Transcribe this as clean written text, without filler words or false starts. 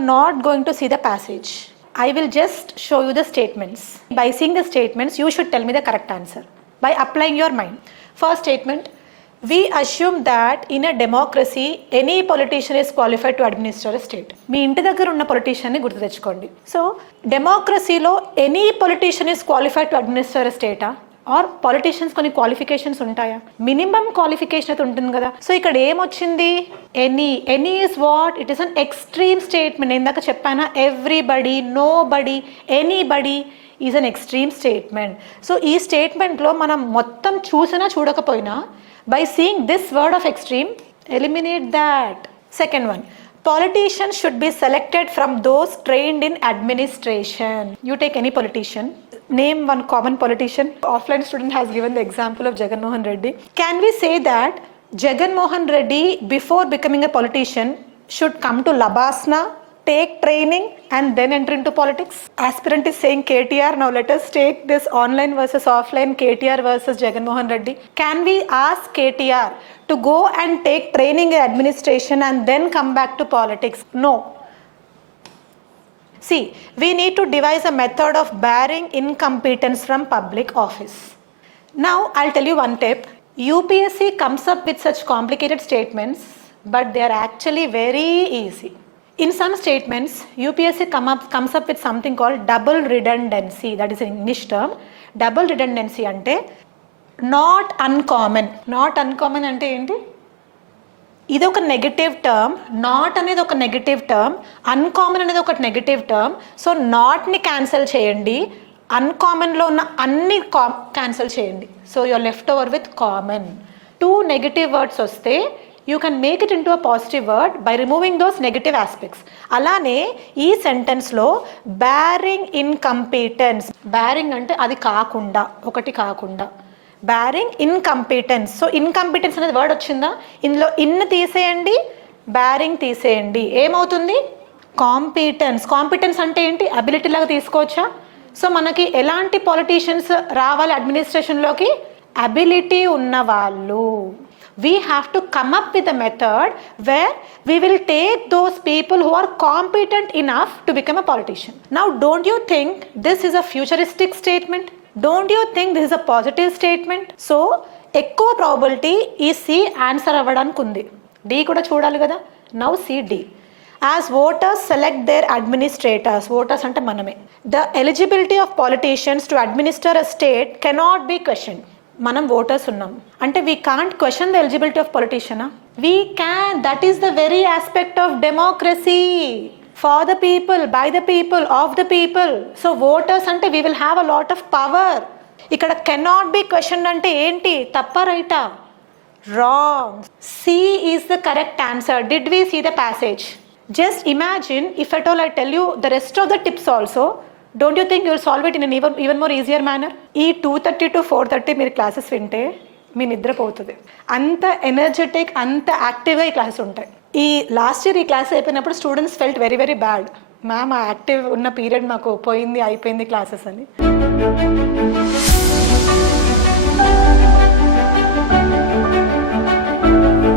are not going to see the passage. I will just show you the statements. By seeing the statements, you should tell me the correct answer by applying your mind. First statement, we assume that in a democracy, any politician is qualified to administer a state. మీ ఇంటి దగ్గర ఉన్న పొలిటీషియన్ని గుర్తు తెచ్చుకోండి. So డెమోక్రసీలో any politician is qualified to administer స్టేటా? Or politicians కొన్ని qualifications ఉంటాయా? మినిమం క్వాలిఫికేషన్ అయితే ఉంటుంది కదా. సో ఇక్కడ ఏమొచ్చింది? Any is what? It is an extreme statement. ఇందాక చెప్పానా, everybody, nobody, anybody is an extreme statement. So ఈ స్టేట్మెంట్లో మనం మొత్తం చూసినా చూడకపోయినా by seeing this word of extreme, eliminate that. Second one, politicians should be selected from those trained in administration. You take any politician, name one common politician. Offline student has given the example of Jagan Mohan Reddy. Can we say that Jagan Mohan Reddy before becoming a politician should come to Labasna, take training and then enter into politics? Aspirant is saying KTR. Now let us take this online versus offline, KTR versus Jagan Mohan Reddy. Can we ask KTR to go and take training in administration and then come back to politics? No. See, we need to devise a method of barring incompetence from public office. Now I'll tell you one tip. UPSC comes up with such complicated statements, but they are actually very easy. In some statements, UPSC comes up with something called double redundancy. That is an English term. Double redundancy ante not uncommon. Not uncommon ante enti? ఇది ఒక negative term. Not అనేది ఒక negative term, uncommon అనేది ఒక negative term. So నాట్ని cancel చేయండి, అన్కామన్లో ఉన్న అన్ని క్యాన్సిల్ చేయండి. So you're left over with common. 2 negative words వస్తే you can make it into a positive word by removing those negative aspects. అలానే ఈ సెంటెన్స్లో బ్యారింగ్ ఇన్కంపీటెన్స్, బ్యారింగ్ అంటే అది కాకుండా, ఒకటి కాకుండా, బ్యారింగ్ ఇన్కంపీటెన్స్. సో ఇన్కంపీటెన్స్ అనేది వర్డ్ వచ్చిందా? ఇందులో ఇన్ తీసేయండి, బ్యారింగ్ తీసేయండి, ఏమవుతుంది? కాంపిటెన్స్. కాంపిటెన్స్ అంటే ఏంటి? అబిలిటీ లాగా తీసుకోవచ్చా? సో మనకి ఎలాంటి పొలిటీషియన్స్ రావాలి అడ్మినిస్ట్రేషన్లోకి? అబిలిటీ ఉన్న వాళ్ళు. We have to come up with a method where we will take those people who are competent enough to become a politician. Now, don't you think this is a futuristic statement? Don't you think this is a positive statement? So, ఎక్కువ probability ఈ C answer అవ్వడానికి ఉంది. D కూడా చూడాలి కదా. Now C D. As voters select their administrators, voters అంటే మనమే, the eligibility of politicians to administer a state cannot be questioned. మనం ఓటర్స్ ఉన్నాం అంటే we can't question the eligibility of పొలిటీషియనా? We can. That is the very aspect of democracy. For the people, by the people, of the people. So voters అంటే we will have a lot of power. ఇక్కడ cannot be question అంటే ఏంటి? తప్ప రైటా? Wrong. C is the correct answer. Did we see the passage? Just imagine if at all I tell you the rest of the tips also. Don't you think you will solve it in even more easier manner? ఈ 2:30 to 4:30 మీరు క్లాసెస్ వింటే మీ నిద్రపోతుంది. అంత ఎనర్జెటిక్, అంత యాక్టివ్గా ఈ క్లాసెస్ ఉంటాయి. ఈ లాస్ట్ ఇయర్ ఈ క్లాస్ అయిపోయినప్పుడు students felt very very bad. Ma'am ఆ యాక్టివ్ ఉన్న పీరియడ్ మాకు పోయింది, అయిపోయింది క్లాసెస్ అని.